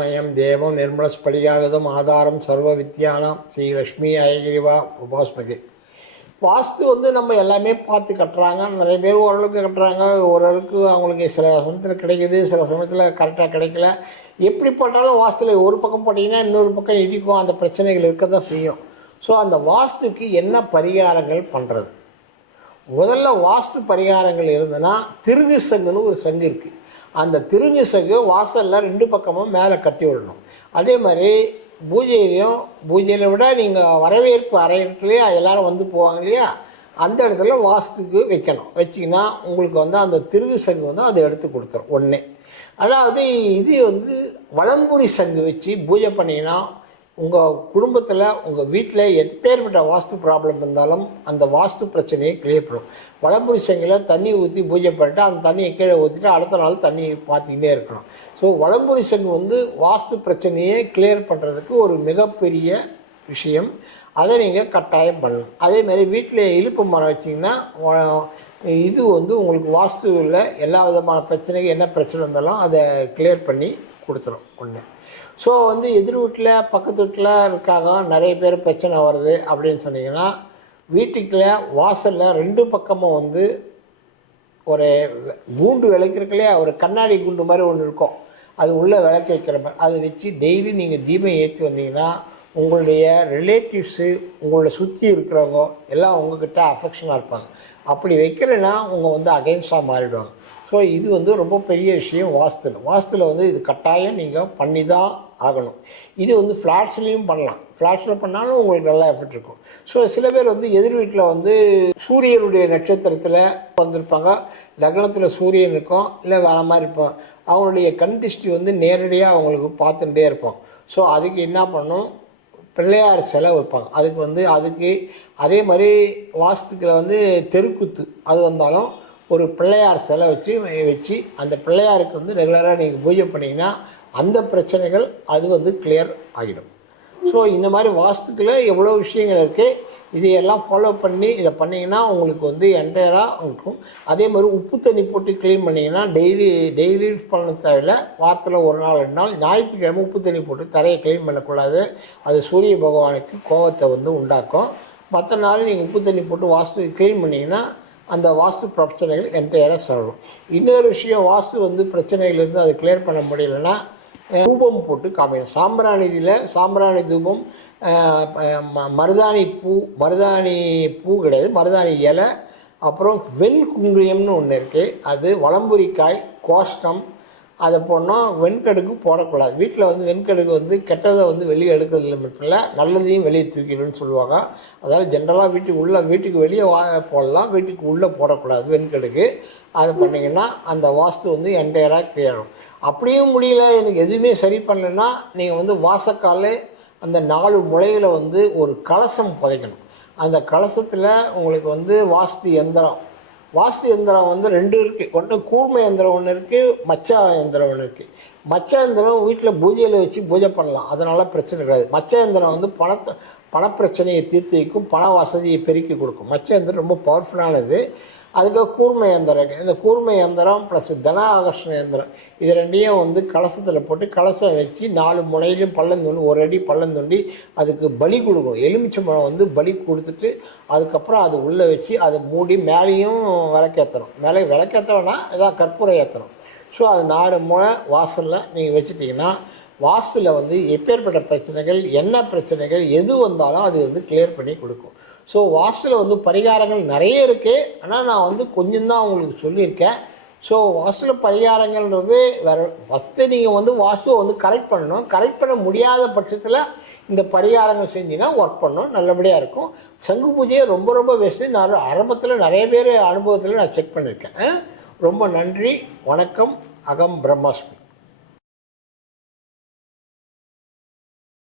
மயம் தேவம் நிர்மலஸ்படிகாகதம் ஆதாரம் சர்வ வித்யானாம் ஸ்ரீ லக்ஷ்மி அயகிரிவா உபாஸ்மகே. வாஸ்து நம்ம எல்லாமே பார்த்து கட்டுறாங்க. நிறைய பேர் ஓரளவுக்கு கட்டுறாங்க, ஓரளவுக்கு அவங்களுக்கு சில சமயத்தில் கிடைக்கிது, சில சமயத்தில் கரெக்டாக கிடைக்கல. எப்படி போட்டாலும் வாஸ்துவில் ஒரு பக்கம் போட்டிங்கன்னா இன்னொரு பக்கம் இடிக்கும், அந்த பிரச்சனைகள் இருக்க தான் செய்யும். ஸோ அந்த வாஸ்துக்கு என்ன பரிகாரங்கள் பண்ணுறது? முதல்ல வாஸ்து பரிகாரங்கள் இருந்ததுன்னா திருகு சங்குன்னு ஒரு சங்கு இருக்குது. அந்த திருகு சங்கு வாசலில் 2 பக்கமும் மேலே கட்டி விடணும். அதே மாதிரி பூஜையில் விட நீங்கள் வரவேற்பு அறையிலேயே எல்லோரும் வந்து போவாங்க இல்லையா, அந்த இடத்துல வாஸ்துக்கு வைக்கணும். வச்சிங்கன்னா உங்களுக்கு அந்த திருகு சங்கு அதை எடுத்து கொடுத்துரும் ஒன்றே. அதாவது இது வலம்புரி சங்கு வச்சு பூஜை பண்ணிங்கன்னா உங்கள் குடும்பத்தில் உங்கள் வீட்டில் எப்பேற்பட்ட வாஸ்து ப்ராப்ளம் இருந்தாலும் அந்த வாஸ்து பிரச்சனையை கிளியர் பண்ணும். வலம்புரி சங்கில் தண்ணி ஊற்றி பூஜை பண்ணிட்டு அந்த தண்ணியை கீழே ஊற்றிட்டு அடுத்த நாள் தண்ணி பார்த்துக்கிட்டே இருக்கணும். ஸோ வலம்புரி சங்கு வாஸ்து பிரச்சனையை கிளியர் பண்ணுறதுக்கு ஒரு மிகப்பெரிய விஷயம். அதை நீங்கள் கட்டாயம் பண்ணணும். அதேமாதிரி வீட்டில் இழுப்பு மரம் வச்சிங்கன்னா இது உங்களுக்கு வாஸ்துவில் எல்லா விதமான பிரச்சனைகள் என்ன பிரச்சனை இருந்தாலும் அதை கிளியர் பண்ணி கொடுத்துரும் ஒன்று. ஸோ எதிர் வீட்டில் பக்கத்து வீட்டில் இருக்காங்க, நிறைய பேர் பிரச்சனை வருது அப்படின்னு சொன்னீங்கன்னா வீட்டுக்குள்ள வாசலில் 2 பக்கமும் ஒரு கூண்டு விளக்கிருக்கலையே, ஒரு கண்ணாடி குண்டு மாதிரி ஒன்று இருக்கும், அது உள்ளே விளக்கி வைக்கிற மாதிரி அதை வச்சு டெய்லி நீங்கள் தீபம் ஏற்றி வந்தீங்கன்னா உங்களுடைய ரிலேட்டிவ்ஸு உங்களோட சுற்றி இருக்கிறவங்க எல்லாம் உங்ககிட்ட அஃபெக்ஷனாக இருப்பாங்க. அப்படி வைக்கலைன்னா உங்கள் அகைன்ஸ்டாக மாறிடுவாங்க. ஸோ இது ரொம்ப பெரிய விஷயம் வாஸ்துவில் இது கட்டாயம் நீங்கள் பண்ணி தான் ஆகணும். இது ஃப்ளாட்ஸ்லேயும் பண்ணலாம். ஃப்ளாட்ஸில் பண்ணாலும் உங்களுக்கு நல்லா எஃபெக்ட் இருக்கும். ஸோ சில பேர் எதிர் வீட்டில் சூரியனுடைய நட்சத்திரத்தில் வந்திருப்பாங்க, லக்னத்தில் சூரியன் இருக்கும், இல்லை வேறு மாதிரி இருப்போம். அவங்களுடைய கண் திருஷ்டி நேரடியாக அவங்களுக்கு பார்த்துட்டே இருப்போம். ஸோ அதுக்கு என்ன பண்ணணும், பிள்ளையார் சிலை வைப்பாங்க. அதுக்கு அதே மாதிரி வாஸ்துக்கில் தெருக்குத்து அது வந்தாலும் ஒரு பிள்ளையார் சிலை வச்சு அந்த பிள்ளையாருக்கு ரெகுலராக நீங்கள் பூஜை பண்ணிங்கன்னா அந்த பிரச்சனைகள் அது கிளியர் ஆகிடும். ஸோ இந்த மாதிரி வாஸ்துக்களில் எவ்வளோ விஷயங்கள் இருக்குது, இதையெல்லாம் ஃபாலோ பண்ணி இதை பண்ணிங்கன்னா உங்களுக்கு என்டையராக இருக்கும். அதே மாதிரி உப்பு தண்ணி போட்டு க்ளீன் பண்ணிங்கன்னா டெய்லி பண்ண தேவையில்லை, வாரத்தில் 1 நாள் 2 நாள் ஞாயிற்றுக்கிழமை உப்பு தண்ணி போட்டு தரையை க்ளீன் பண்ணக்கூடாது. அது சூரிய பகவானுக்கு கோபத்தை உண்டாக்கும். மற்ற நாள் நீங்கள் உப்பு தண்ணி போட்டு வாஸ்து க்ளீன் பண்ணிங்கன்னா அந்த வாஸ்து பிரச்சனைகள் என்டையராக சொல்லணும். இன்னொரு விஷயம், வாஸ்து பிரச்சனைகள்லேருந்து அதை கிளியர் பண்ண முடியலைன்னா தூபம் போட்டு காமிக்கணும். சாம்பிராணி தூபம், மருதாணி பூ கிடையாது, மருதாணி இலை, அப்புறம் வெண்குங்குளியம்னு ஒன்று இருக்குது, அது வலம்புரிக்காய், கோஷ்டம், அதை போடணும். வெண்கடுக்கு போடக்கூடாது. வீட்டில் வெண்கடுக்கு கெட்டதை வெளியே எடுக்கிறதுல மட்டும் இல்லை, நல்லதையும் வெளியே தூக்கிடுன்னு சொல்லுவாங்க. அதாவது ஜென்ரலாக வீட்டுக்கு வெளியே போடலாம், வீட்டுக்கு உள்ளே போடக்கூடாது வெண்கடுக்கு. அது பண்ணிங்கன்னா அந்த வாஸ்து என்டையராக கிளியர் ஆகும். அப்படியும் முடியல, எனக்கு எதுவுமே சரி பண்ணலைன்னா நீங்கள் வாசக்காலே அந்த 4 முளையில் ஒரு கலசம் புதைக்கணும். அந்த கலசத்தில் உங்களுக்கு வாஸ்து எந்திரம் 2 இருக்குது. ஒன்று கூர்மை எந்திரம் ஒன்று இருக்குது, மச்சா எந்திரம் ஒன்று இருக்குது. மச்ச எந்திரம் வீட்டில் பூஜையில் வச்சு பூஜை பண்ணலாம், அதனால் பிரச்சனை கிடையாது. மச்ச எந்திரம் பணப்பிரச்சனையை தீர்த்து வைக்கும், பண வசதியை பெருக்கி கொடுக்கும். மச்ச எந்திரம் ரொம்ப பவர்ஃபுல்லானது. அதுக்கு கூர்மை எந்திரம் இருக்குது. இந்த கூர்மை எந்திரம் ப்ளஸ் தன ஆகர்ஷண எந்திரம் இது 2ஐயும் கலசத்தில் போட்டு கலசம் வச்சு 4 முனையிலையும் பள்ளம் தோண்டி 1 அடி பள்ளம் தோண்டி அதுக்கு பலி கொடுக்கும். எலுமிச்சம்பழம் பலி கொடுத்துட்டு அதுக்கப்புறம் அது உள்ளே வச்சு அதை மூடி மேலேயும் விளக்கேற்றணும். மேலே விளக்கேற்றோன்னா ஏதாவது கற்பூரம் ஏற்றணும். ஸோ அது 4 முனை வாசலில் நீங்கள் வச்சுட்டிங்கன்னா வாஸ்துவில் எப்பேற்பட்ட பிரச்சனைகள், என்ன பிரச்சனைகள் எது வந்தாலும் அது கிளியர் பண்ணி கொடுக்கும். ஸோ வாஸ்துவில் பரிகாரங்கள் நிறைய இருக்குது. ஆனால் நான் கொஞ்சம் தான் உங்களுக்கு சொல்லியிருக்கேன். ஸோ வாஸ்துவில் பரிகாரங்கள்ன்றது வேறு. ஃபஸ்ட்டு நீங்கள் வாஸ்துவை கரெக்ட் பண்ணணும். கரெக்ட் பண்ண முடியாத பட்சத்தில் இந்த பரிகாரங்கள் செஞ்சிங்கன்னா ஒர்க் பண்ணணும், நல்லபடியாக இருக்கும். சங்கு பூஜையை ரொம்ப பெஸ்ட்டு. நான் ஆரம்பத்தில் நிறைய பேர் அனுபவத்தில் நான் செக் பண்ணியிருக்கேன். ரொம்ப நன்றி, வணக்கம். அகம் பிரம்மாஸ்மி.